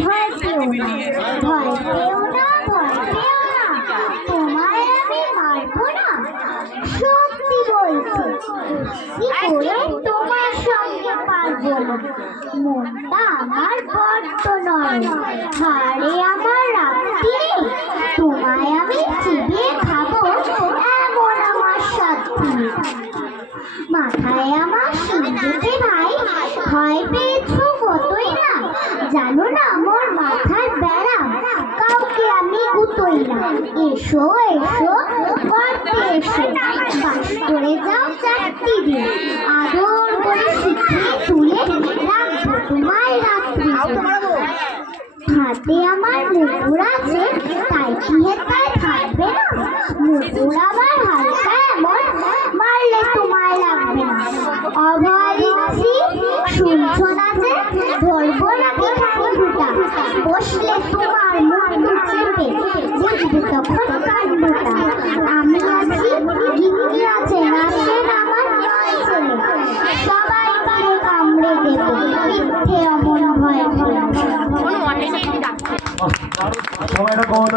ভয় পেও না, ভয় পেও না, ভয় পেও না, তোমায় আমি মারবো না। সত্যি বলছি, কি করে তোমার সঙ্গে পারবো না। মনটা আমার বড্ড নরম, হাড়ে আমার রাত্রি নেই। তোমায় আমি চিবিয়ে খাবো এমন আমার সাথী। মাথায় আমার সিন্ধুকে ভাই, ভয় পেয়েছো কতই না। জানো না মোর মাথার ব্যারাম, কাউকে আমি গুতোই না। এসো এসো গর্তে এসো, বাস করে যাও 4টি দিন। আদর করে শিখিয়ে তুলে রাখবো তোমায় রাত্রি। হাতে আমার মুকুর আছে, তাই কি হেতায় থাকবে না। মুকুর আমার হালকা এমন, মারলে তোমায় লাগবে না। অভয় দিচ্ছি, শুনছো না যে, ধরবো নাকি ঠাকুরটা। বসলে তোমার মুখ চেপে বুঝবে তখন কাণ্ডটা। আমি আছি, গিন্নি আছে, নাচেন আমার 9 ছেলে। সবাই মিলে কামড়ে দেবো, মিথ্যে অমন ভয় ভয়। সময়টা কত